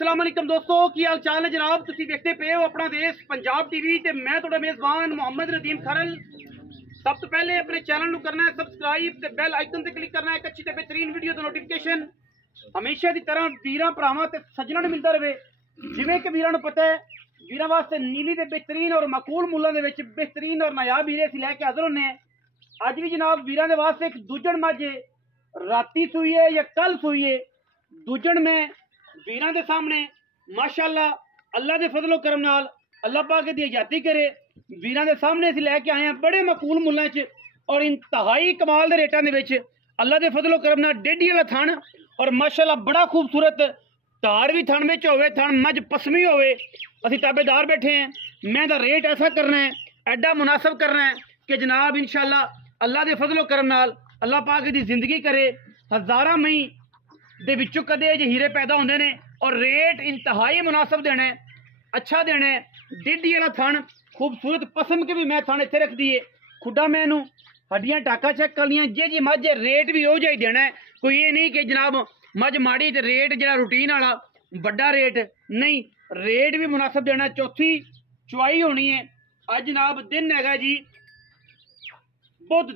अस्सलाम वालेकुम दोस्तों, की हाल चाल है जनाब। तुसी देखते पे हो अपना देश पंजाब टीवी ते मैं तुहाडा मेज़बान मोहम्मद नदीम खरल। सब तो पहले अपने चैनल ਨੂੰ करना है सबसक्राइब ते बेल आइकन ते क्लिक करना है। एक अच्छी ते बेहतरीन वीडियो दा नोटिफिकेशन हमेशा की तरह वीरां भरावां ते सज्जणां ਨੂੰ मिलता रहे। जिवें कि वीरां ਨੂੰ पता है वीरां वास्ते नीली दे बेहतरीन और माकूल मुल्लां दे विच बेहतरीन और नायाब हीरे असीं लैके हाज़र होने। अज भी जनाब वीरां दे वास्ते एक दूजण मੱਝ राती सूई है या कल सूई है। दूजण में वीरां दे सामने माशाअल्लाह अल्लाह दे फजलो करम नाल अल्लाह पाक दी इजाजत करे वीरां दे सामने असीं लैके आए हैं बड़े मकूल मुल्लां च और इंतहाई कमाल दे रेटां दे विच। अल्लाह दे फजलो करम नाल डेढ़ी वाला थण और माशाअल्लाह बड़ा खूबसूरत धार भी थण विच होवे, थण मੱਝ पसमी होवे। असीं ताबेदार बैठे हैं। मैं दा रेट ऐसा करना है, एडा मुनासिब करना है कि जनाब इंशाअल्लाह अल्लाह दे फजलो करम नाल अल्लाह पाक दी जिंदगी करे। हज़ारां मई दे विचों कदे जे हीरे पैदा होंदे ने और रेट इंतहाई मुनासिब देना है, अच्छा देना है। डेढ़ी वाला थण खूबसूरत पसम के भी मैं थण इत्थे रख दिए खुडा मैनू हड्डियां टाका चेक कर लियां। जी मੱਝ रेट भी हो जाए देना है। कोई ये नहीं कि जनाब मੱਝ माड़ी ते रेट जो रूटीन वाला बड़ा रेट नहीं, रेट भी मुनासिब देना। चौथी चुआई होनी है। अज जनाब दिन हैगा जी बुध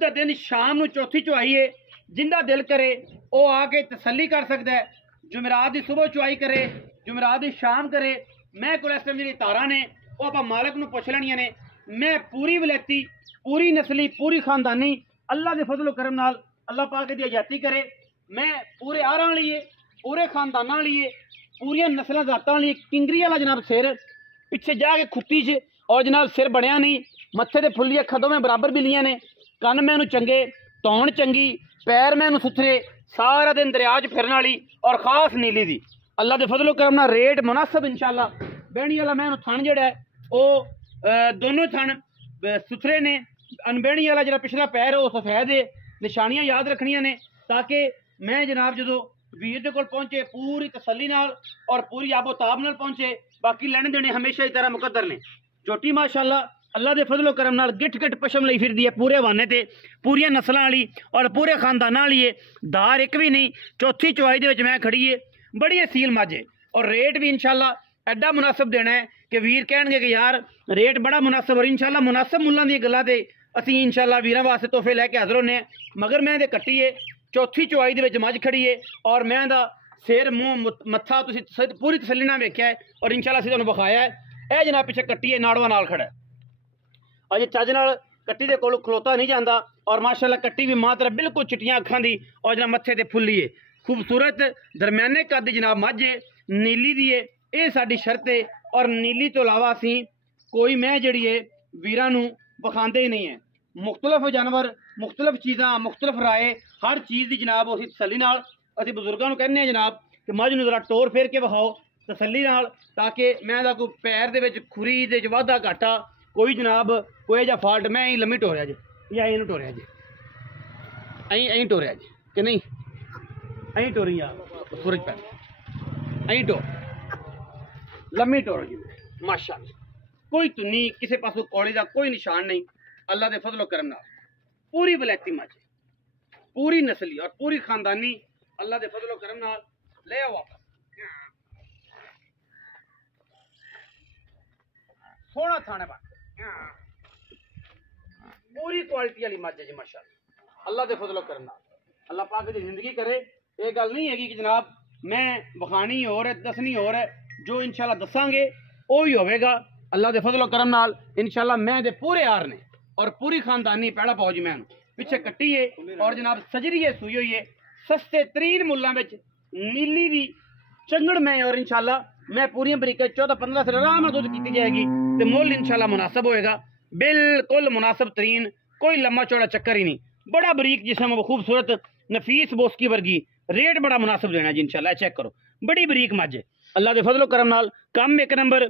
का दिन शाम को चौथी चुआई है। जिंदा दिल करे वो आके तसल्ली कर सकता है। जुमेरात की सुबह चुआई करे, जुमेरात की शाम करे। मैं को इस टाइम जी तारा ने वो आप मालिक नूं पुछ लैनियां ने। मैं पूरी वलैती पूरी नस्ली पूरी खानदानी अल्लाह के फजलो करम नाल अल्लाह पाक दी इजाजत करे। मैं पूरे आरां लिए पूरे खानदाना लिए पूरिया नस्लों जातां लिए किंगरी वाला जनाब सिर पिछे जाके खुट्टी च और जनाब सिर बनया नहीं, मत्थे ते फुल्ली अखां दोवें बराबर बिलियां ने, कन मैनू चंगे, तौण चंगी, पैर मैनू सुथरे, सारा दिन दरिया च फिरन वाली और खास नीली दी अल्लाह के फजलो करम नाल रेट मुनासिब इंशाअल्लाह। बैणी वाला मैनू थण जिहड़ा है वो दोनों थण सुथरे ने। अनबैणी वाला जिहड़ा पिछला पैर है वो सफेद है। निशानियां याद रखनियां ने ताकि मैं जनाब जो वीर दे कोल पहुंचे पूरी तसल्ली नाल और पूरी आबो ताब नाल पहुंचे। बाकी लैने देने हमेशा ही तरह मुकद्दर ने। झोटी माशाअल्लाह अल्लाह के फजलो करम नाल गिट गिट पशम लई फिरदी है पूरे हवाने ते, पूरिया नस्लों वाली और पूरे खानदाना वाली है। धार एक भी नहीं। चौथी चुआई दे विच मैं खड़ी है। बड़ी असील मੱਝ है और रेट भी इंशाअल्लाह एडा मुनासिब देना है कि वीर कहणगे कि यार रेट बड़ा मुनासिब। और इंशाअल्लाह मुनासिब मुल्लां दी गल्लां ते असीं इंशाअल्लाह वीरां वास्ते तोहफे लैके हाज़र होने। मगर मैं दे कट्टी है चौथी चुआई दे विच मੱਝ खड़ी है और मैं दा सिर मूँह मत्था तुसीं पूरी तसल्ली नाल वेख्या है और इंशाअल्लाह असीं तुहानूं विखाया है। यह जनाब पिछे कट्टी है नाड़वा नाल खड़ा है। अजे चज नाल कट्टी दे कोल खलोता नहीं जाता और माशाअल्लाह कट्टी भी मां तरह बिल्कुल चिट्टियां अखां दी और जनाब मत्थे ते फुल्ली है। खूबसूरत दरम्याने कद जनाब मੱਝ है, नीली दी है। ये साडी शर्त है और नीली तो इलावा असीं कोई मैं जिहड़ी है वीरां नूं विखांदे ही नहीं है। मुख्तलिफ जानवर मुख्तलिफ चीज़ां मुख्तलिफ राय हर चीज़ की जनाब असीं तसल्ली नाल असीं बजुर्गों नूं कहने जनाब कि मੱਝ नूं जरा टोर फेर के विखाओ तसल्ली नाल, ताकि मैं दा कोई पैर दे विच खुरी दे विच वाधा घाटा कोई जनाब कोई जा फॉल्ट मैं ही लम्मी टोरिया जे या इनू टोरिया जे अं टोरिया जे कि नहीं अं टोरी आ सूरज पैर अं टोर लम्मी टोर जी माशाअल्लाह। कोई तुन्नी किसी पासों कौड़ी का कोई निशान नहीं। अल्लाह के फजलो करम नाल पूरी वलैती मੱਝ पूरी नस्ली और पूरी खानदानी अल्लाह के फजलो करम नाल ले आओ वापस। सोना थाने बात पूरी क्वालिटी वाली मੱਝ है जी माशाअल्लाह। अल्लाह के फजलो करम नाल अल्लाह पाक दी जिंदगी करे। ये गल नहीं है कि जनाब मैं बखानी और है दसनी और है, जो इंशाअल्लाह दसांगे वो ही होगा। अल्लाह के फजलो करम नाल इंशाअल्लाह मैं दे पूरे यार ने और पूरी खानदानी पहला पहुँच मैं पिछे कट्टी है और जनाब सजरी है सूई हुई है सस्ते तरीन मुल्लां विच नीली दी चंगड़ में। और इंशाअल्लाह मैं पूरी बरीके 14-15 से आराम नाल दुध की जाएगी तो मुल इंशाअल्लाह मुनासिब होएगा, बिल्कुल मुनासिब तरीन, कोई लम्मा चौड़ा चक्कर ही नहीं। बड़ा बरीक जिसम खूबसूरत नफीस बोस्की वर्गी, रेट बड़ा मुनासिब देना जी इंशाअल्लाह। चेक करो बड़ी बरीक मੱਝ है अल्लाह के फजलो करम नाल, कम एक नंबर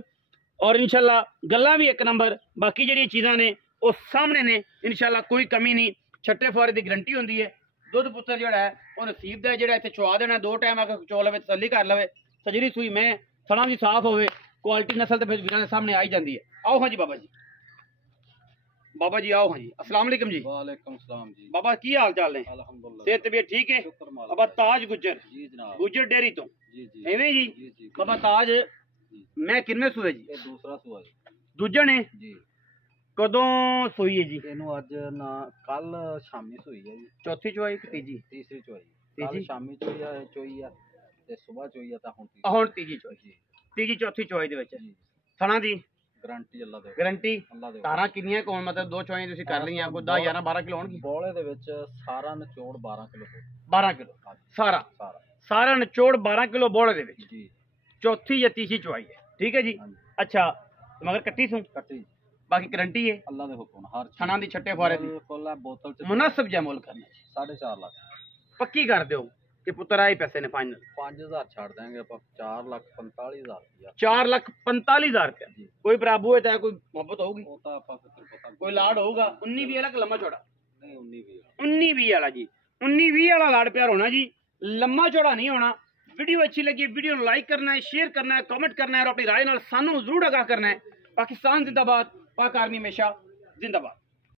और इंशाअल्लाह गल्लां भी एक नंबर। बाकी जिहड़ियां चीज़ां ने वो सामने ने इंशाअल्लाह कोई कमी नहीं। छट्टे फुआरे की गरंटी होंदी है। दुध पुत्तर जिहड़ा है वो नसीब दा जिहड़ा इत्थे चुआ देना 2 टाइम आके चो लवे तसल्ली कर लवे। सजरी सूई मैं थणा भी साफ होवे क्वालिटी नस्ल तो फिर वीरां दे सामने आई जाती है। आओ हाँ जी बाबा जी बाबा जी आओ। हाँ जी, अस्सलाम वालेकुम जी। वालेकुम सलाम जी। बाबा की हाल चाल ने? अल्हम्दुलिल्लाह। सेहत तबीयत ठीक है? शुक्र मालिक। बाबा ताज गुजर, जी जनाब। गुजर डेयरी तो जी जी एवें जी। जी जी। बाबा ताज जी। मैं किन्ने सूए जी? ये दूसरा सुआ जी। दूजा ने जी। कदों सूई है जी? ਇਹਨੂੰ ਅੱਜ ਨਾ ਕੱਲ ਸ਼ਾਮੀ ਸੂਈ ਹੈ ਜੀ। चौथी चुवाई कि तीजी? ਤੀਸਰੀ ਚੋਈ। ਤੀਜੀ? ਕੱਲ ਸ਼ਾਮੀ ਚੋਈ ਆ ਤੇ ਸਵੇਰ ਚੋਈ ਆ ਤਾਂ ਹੁਣ ਹੁਣ तीजी चुवाई, ਜੀ तीजी चौथी चुवाई ਦੇ ਵਿੱਚ ਜੀ। ਥਣਾ ਦੀ ਗਾਰੰਟੀ ਅੱਲਾ ਦੇ। ਗਾਰੰਟੀ। ਅੱਲਾ ਦੇ। ਤਾਰਾਂ ਕਿੰਨੀਆਂ ਕੋਣ ਮਤਲਬ ਦੋ ਚੁਵਾਈਆਂ ਤੁਸੀਂ ਕਰ ਲਈਆਂ, ਕੋਈ 10 11 12 ਕਿਲੋ ਹੋਣਗੀ? ਬੋਲੇ ਦੇ ਵਿੱਚ ਸਾਰਾ ਨਿਚੋੜ 12 ਕਿਲੋ 12 ਕਿਲੋ ਸਾਰਾ ਸਾਰਾ ਸਾਰਾ ਨਿਚੋੜ 12 ਕਿਲੋ ਬੋਲੇ ਦੇ ਵਿੱਚ। ਜੀ। ਚੌਥੀ ਜਾਂ ਤੀਸਰੀ ਚੁਵਾਈ ਹੈ, ਠੀਕ ਹੈ ਜੀ। ਹਾਂਜੀ। ਅੱਛਾ ਮਗਰ ਕੱਟੀ ਸੂ, ਕੱਟੀ ਬਾਕੀ ਗਾਰੰਟੀ ਹੈ। ਅੱਲਾ ਦੇ ਹੁਕਮ ਨਾਲ ਹਰ ਥਣਾ ਦੀ ਛੱਟੇ ਫਾਰੇ ਦੀ ਕੋਲਾ ਬੋਤਲ ਚ ਮੁਨਾਸਬ ਜਿਹਾ ਮੁੱਲ ਕਰਨਾ, 4.5 ਲੱਖ। ਪੱਕੀ ਕਰ ਦਿਓ ਕਿ ਪੁੱਤਰ ਆਏ ਪੈਸੇ ਨੇ ਫਾਈਨਲ 5000 ਛੱਡ ਦਾਂਗੇ ਆਪਾਂ। 4,45,000 ਰੁਪਇਆ। 4,45,000 ਰੁਪਏ। ਜੀ। ਕੋਈ ਬਰਾਬੂ ਹੈ ਤਾਂ ਕੋਈ ਮੁਹੱਬਤ ਹੋਊਗੀ, ਉਹ ਤਾਂ ਆਪਾਂ ਫਿਰ ਪਤਾ ਕੋਈ ਲਾੜ ਹੋਊਗਾ। 19-20 ਵਾਲਾ ਕਿ ਲੰਮਾ ਚੌੜਾ? ਨਹੀਂ 19 ਵੀ 19-20 ਵਾਲਾ ਜੀ, 19-20 ਵਾਲਾ ਲਾੜ ਪਿਆਰ ਹੋਣਾ ਜੀ, ਲੰਮਾ ਚੌੜਾ ਨਹੀਂ ਹੋਣਾ। ਵੀਡੀਓ अच्छी लगी वीडियो लाइक करना है, शेयर करना है, कमेंट करना है और अपनी राय नाल सानू जरूर आगाह करना है। पाकिस्तान जिंदाबाद, पाक आर्मी हमेशा जिंदाबाद।